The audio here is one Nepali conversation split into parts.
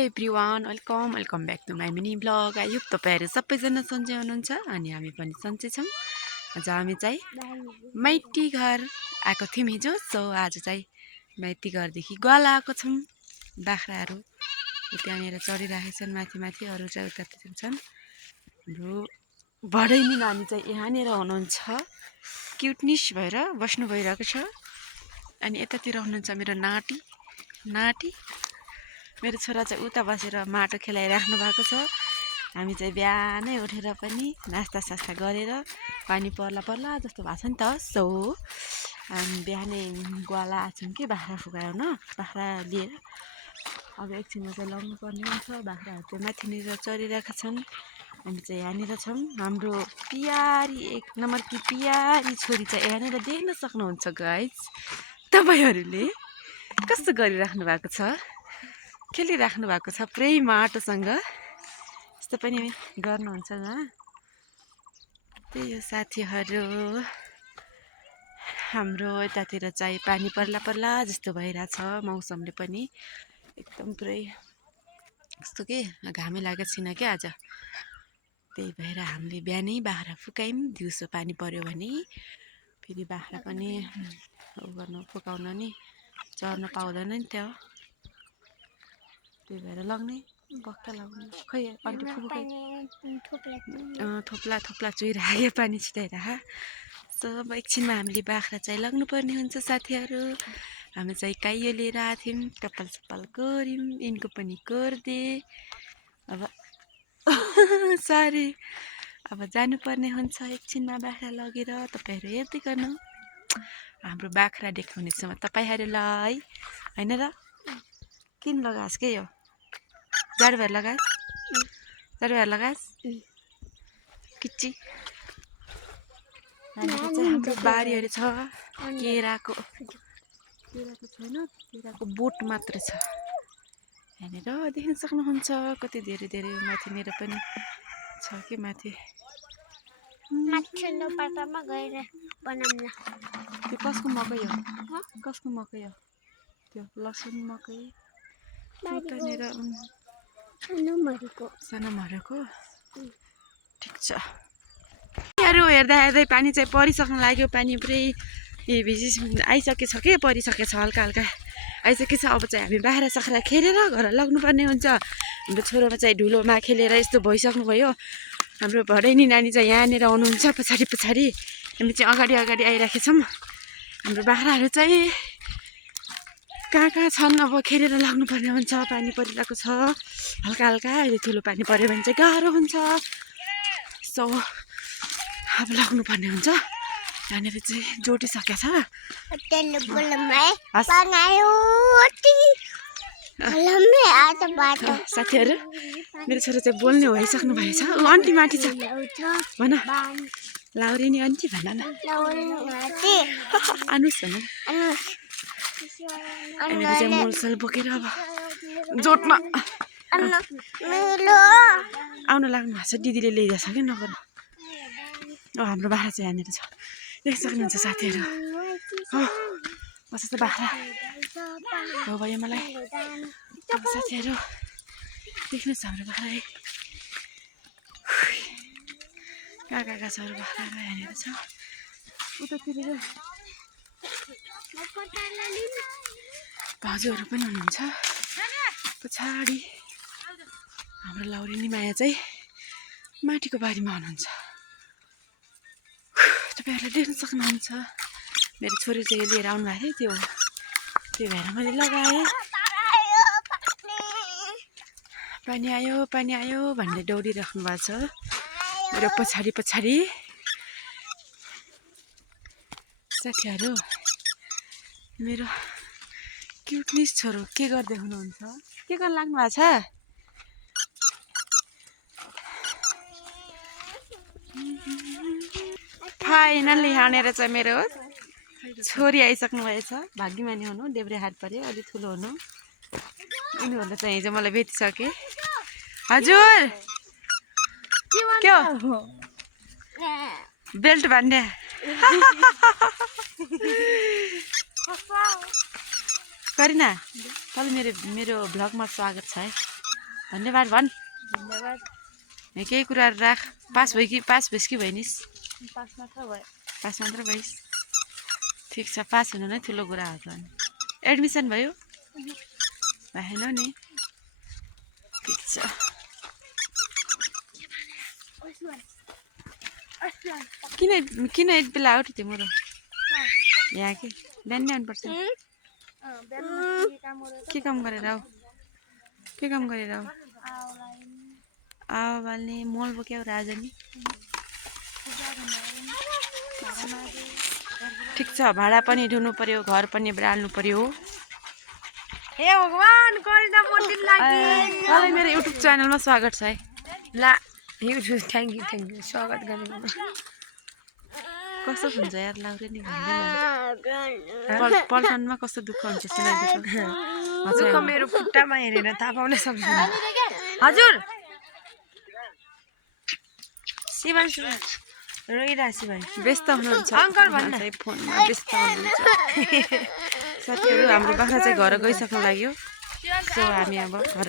Hello everyone, welcome back to my mini blog. I hope तपाईँहरू सबैजना सन्चै हुनुहुन्छ अनि हामी पनि सन्चै छौँ। आज हामी चाहिँ माइती घर आएको थियौँ हिजो। सो आज चाहिँ माइती घरदेखि ग्वाला आएको छौँ। बाख्राहरू त्यहाँनिर चढिरहेका छन् माथि माथि, अरू चाहिँ उतातिर छन्। हाम्रो भदैनी नानी चाहिँ यहाँनिर हुनुहुन्छ, क्युटनिस भएर बस्नु भइरहेको छ। अनि यतातिर हुनुहुन्छ मेरो नाटी मेरो छोरा चाहिँ उता बसेर माटो खेलाइराख्नु भएको छ। हामी चाहिँ बिहानै उठेर पनि नास्ता गरेर पानी पर्ला जस्तो भएको छ नि त। सो हामी बिहानै ग्वाला आछौँ कि बाख्रा फुकाउन, बाख्रा लिएर अब एकछिनमा चाहिँ लग्नु पर्ने हुन्छ। बाख्राहरू चाहिँ माथिनिर चरिरहेका छन्, हामी चाहिँ यहाँनिर छौँ। हाम्रो प्यारी एक नम्बरकी प्यारी छोरी चाहिँ यहाँनिर देख्न सक्नुहुन्छ गाइज। तपाईँहरूले कस्तो गरिराख्नु भएको छ, खेलिराख्नु भएको छ पुरै माटोसँग। यस्तो पनि गर्नुहुन्छ न। त्यही हो साथीहरू, हाम्रो यतातिर चाहिँ पानी पर्ला जस्तो भइरहेछ। मौसमले पनि एकदम पुरै यस्तो के घामै लागेको छैन क्या आज। त्यही भएर हामीले बिहानै बाख्रा फुकायौँ। दिउँसो पानी पर्यो भने फेरि बाख्रा पनि फुकाउन नि चर्न पाउँदैन नि त्यो। त्यही भएर लग्नै बक्क लाग्नु। खै अन्टी थोप्ला चुहिराख्यो, पानी छिटाइरह। सो अब एकछिनमा हामीले बाख्रा चाहिँ लग्नुपर्ने हुन्छ साथीहरू। हामी चाहिँ काइयो लिएर आएको थियौँ, कपाल सपाल गऱ्यौँ, यिनको पनि गरिदिए। अब सरी, अब जानुपर्ने हुन्छ एकछिनमा बाख्रा लगेर। तपाईँहरू हेर्दै गर्नु, हाम्रो बाख्रा देखाउनेछु म तपाईँहरूलाई, होइन र? किन लगाएस् के यो झाडु भएर लगाएस् किच्ची। हाम्रो बारीहरू छ, केराको छैन, केराको बोट मात्र छ। यहाँनिर देख्न सक्नुहुन्छ कति धेरै माथिनिर पनि छ कि माथि। त्यो कसको मकै हो? कसको मकै हो त्यो? लसुन मकै उतानिर सानोमहरूको। ठिक छ। हेर्दै पानी चाहिँ परिसक्नु लाग्यो। पानी पुरै आइसकेछ के, परिसकेछ, हल्का आइसकेछ। अब चाहिँ हामी बाख्रा साख्रा खेलेर घर लग्नुपर्ने हुन्छ। हाम्रो छोरोमा चाहिँ ढुलोमा खेलेर यस्तो भइसक्नु भयो। हाम्रो भदैनी नानी चाहिँ यहाँनिर आउनुहुन्छ पछाडि। हामी चाहिँ अगाडि आइराखेका छौँ। हाम्रो बाख्राहरू चाहिँ कहाँ छन्, अब खेलेर लाग्नुपर्ने हुन्छ। पानी परिरहेको छ हल्का। अहिले ठुलो पानी पऱ्यो भने चाहिँ गाह्रो हुन्छ। सो अब लाग्नुपर्ने हुन्छ। यहाँनिर चाहिँ जोटिसकेको छ। साथीहरू, मेरो छोरा चाहिँ बोल्ने भइसक्नु भएछ। आन्टी माथि छ भन, लाउरेनी आन्टी भन न, आनुस भन। यहाँनिर चाहिँ मोलसल बोकेर अब जोटमा आउनु लाग्नु भएको छ। दिदीले ल्याइदिएछ कि नगर्नु। हाम्रो बाख्रा चाहिँ यहाँनिर छ, देख्न सक्नुहुन्छ साथीहरू। कस्तो बाख्रा हो भयो मलाई साथीहरू। देख्नुहोस् हाम्रो बाख्रा कहाँ छ अरू बाख्राहरू यहाँनिर छ। उतातिर भाउजूहरू पनि हुनुहुन्छ पछाडि। हाम्रो लाउरेनी माया चाहिँ माटीको बारीमा हुनुहुन्छ। तपाईँहरूले देख्न सक्नुहुन्छ। मेरो छोरी चाहिँ लिएर आउनु भएको थियो, त्यही भएर मैले लगाएँ। पानी आयो भन्दै दौडिराख्नु भएको छ मेरो पछाडि साथीहरू। मेरो क्युटनिस छोरो के गर्दै हुनुहुन्छ? के गर्न लाग्नु भएको छ? फाइनल्ली यहाँनिर चाहिँ मेरो छोरी आइसक्नु भएछ। भाग्यमानी हुनु, देब्रे हात पऱ्यो, अलिक ठुलो हुनु। यिनीहरूले चाहिँ हिजो मलाई बेचिसके। हजुर के हो बेल्ट बान्ने? करिना, तल मेरो भ्लगमा स्वागत छ है। धन्यवाद भन्। धन्यवाद। केही कुराहरू राख। पास भइस् कि भइनिस्? पास मात्र भयो। पास मात्र भइस्? ठिक छ, पास हुनु नै ठुलो कुरा हो त। एडमिसन भयो? भएन नि। ठिक छ। किन यति बेला आउट तिम्रो? यहाँ कि बिहान नै आउनुपर्छ। के काम गरेर आऊ? के काम गरेर आऊ? आवा बाल्ने मल बोक्यौ राजा नि। ठिक छ, भाडा पनि ढुनु पर्यो, घर पनि बढाल्नु पर्यो। हे भगवान करिना मोटिन लागि। मलाई मेरो युट्युब च्यानलमा स्वागत छ है। ला युट्युब थ्याङ्क यू स्वागत गर्नु। कस्तो हुन्छ यार लाउरे नि भन्दैन। पल्टनमा कस्तो दुःख हुन्छ सुनाइदिएको। दुःख मेरो खुट्टामा हेरेर थाहा पाउन सक्छु। हजुर शिवांश रोइरहेको भाइ व्यस्त हुनुहुन्छ अङ्कल भन्नु चाहिँ फोनमा व्यस्त हुनुहुन्छ। साथीहरू हाम्रो बाख्रा चाहिँ घर गइसक्नु लाग्यो। सो हामी अब घर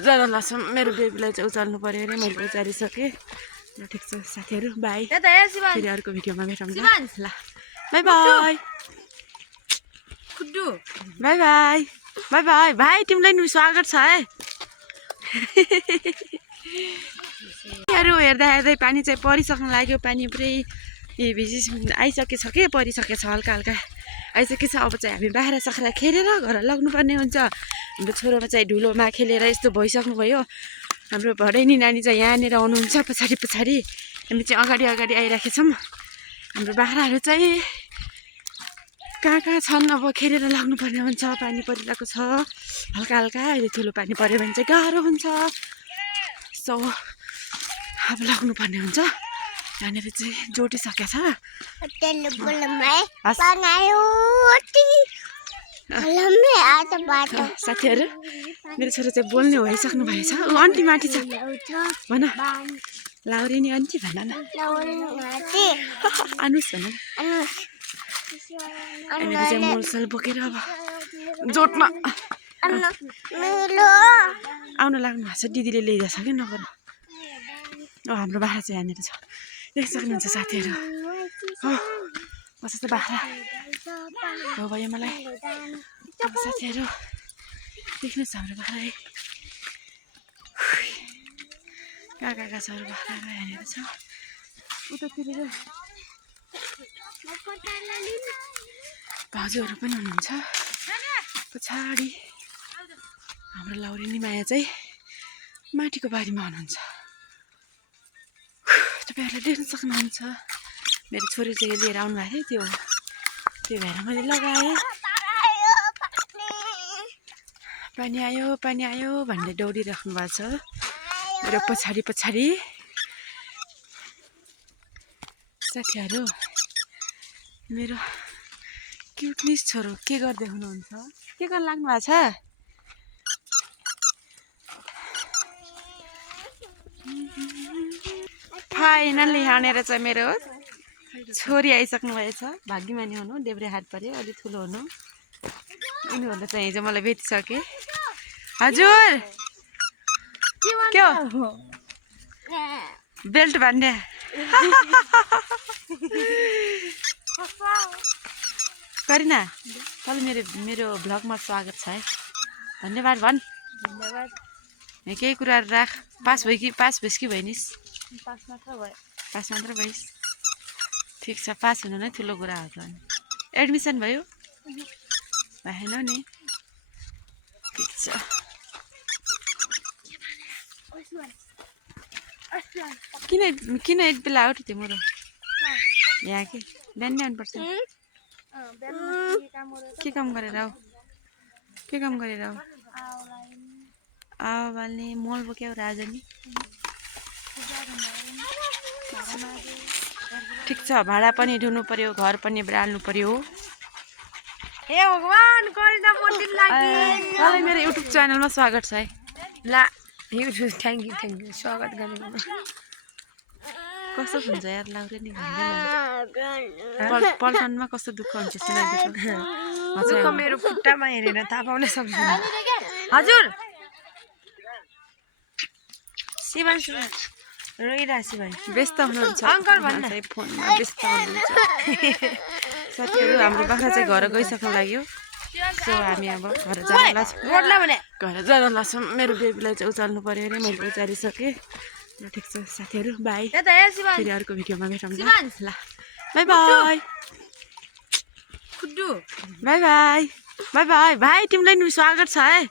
जान लाग्छौँ। मेरो बेबीलाई चाहिँ उचाल्नु पर्यो अरे, मैले उचालिसकेँ। ल ठिक छ साथीहरू, बाई। फेरि अर्को भिडियोमा भेटौँ ल। Bye bye bye bye bye bye भाइ, तिमीलाई नि स्वागत छ है। हेर्दा पानी चाहिँ परिसक्नु लाग्यो। पानी पुरै आइसकेछ कि परिसकेछ, हल्का हल्का आइसकेछ। अब चाहिँ हामी बाख्रा साख्रा खेलेर घर लाग्नुपर्ने हुन्छ। हाम्रो छोरोमा चाहिँ धुलोमा खेलेर यस्तो भइसक्नु भयो। हाम्रो भदैनी नानी चाहिँ यहाँनिर आउनुहुन्छ पछाडि पछाडि। हामी चाहिँ अगाडि अगाडि आइराखेछौँ। हाम्रो बाख्राहरू चाहिँ कहाँ छन्, अब खेलेर लाग्नुपर्ने हुन्छ। पानी परिरहेको छ हल्का हल्का। अहिले ठुलो पानी पऱ्यो भने चाहिँ गाह्रो हुन्छ। सो अब लाग्नुपर्ने हुन्छ। यहाँनिर चाहिँ जोटिसकेको छ। साथीहरू मेरो छोरो चाहिँ बोल्ने भइसक्नु भएछ। आन्टी माथि छ भन, लाउरे नि आन्टी भन न। आनुस भन न। यहाँनिर चाहिँ मोलसल बोकेर अब जोट्न आउनु लाग्नु भएको छ। दिदीले ल्याइदिएको छ कि नगर। हाम्रो बाख्रा चाहिँ यहाँनिर छ, देख्न सक्नुहुन्छ साथीहरू। हो कस्तो बाख्रा हो भयो मलाई साथीहरू। देख्नुहोस् हाम्रो बाख्रा है, कहाँ छ अरू बाख्राहरू यहाँनिर छ। उतातिर भाउजूहरू पनि हुनुहुन्छ पछाडि। हाम्रो लाउरेनी माया चाहिँ माथिको बारीमा हुनुहुन्छ। तपाईँहरूले देख्न सक्नुहुन्छ। मेरो छोरी चाहिँ लिएर आउनुभएको थियो, त्यो भएर मैले लगाएँ। पानी आयो भनेर दौडिराख्नु भएको छ मेरो पछाडि पछाडि। साथीहरू मेरो क्युटनेस छोरो के गर्दै हुनुहुन्छ? के गर्न लाग्नु भएको छ? फाइनल्ली यहाँनिर चाहिँ मेरो छोरी आइसक्नु भएछ। भाग्यमानी हुनु, देब्रे हात पऱ्यो, अलिक ठुलो हुनु। यिनीहरूले चाहिँ हिजो मलाई बेचिसके। हजुर के हो बेल्ट बान्ने? करिना तँलाई मेरो भ्लगमा स्वागत छ है। धन्यवाद भन्। धन्यवाद। केही कुराहरू राख। पास भइस् कि भइनिस्? पास मात्र भयो। पास मात्र भइस्? ठिक छ, पास हुनु नै ठुलो कुरा हो त। एडमिसन भयो? भएन नि। ठिक छ। किन यति बेला आउट तिम्रो? यहाँ कि बिहान नै आउनुपर्छ। के काम गरेर आऊ? के काम गरेर आऊ? आवा बाल्ने मल बोक्यौ राजा नि। ठिक छ, भाडा पनि ढुनु पर्यो, घर पनि बढाल्नु पर्यो। हे भगवान करिना मोटिन लागि। मलाई मेरो युट्युब च्यानलमा स्वागत छ है। ला युट्युब थ्याङ्क यू स्वागत गर्नु। कस्तो हुन्छ यार लाउरे नि भन्दैन। पल्टनमा कस्तो दुःख हुन्छ सुनाइदिएको। दुःख मेरो खुट्टामा हेरेर थाहा पाउन सक्छु। हजुर शिवन रोइरहेको शिवन व्यस्त हुनुहुन्छ अङ्कल भन्न। उहाँ चाहिँ फोनमा व्यस्त हुनुहुन्छ साथीहरू हाम्रो बाख्रा चाहिँ घर गइसक्नु लाग्यो सो हामी अब घर जान लाग्छौँ रोडला भने घर जान लाग्छौँ मेरो बेबीलाई चाहिँ उचाल्नु पऱ्यो अरे मैले उचालिसकेँ ल ठिक छ साथीहरू बाई यता हेर शिवन फेरि अर्को भिडियोमा भेटौँ ल शिवान्श। ल बाई बाई खुड्डु बाई बाई बाई बाई भाइ तिमीलाई नि स्वागत छ है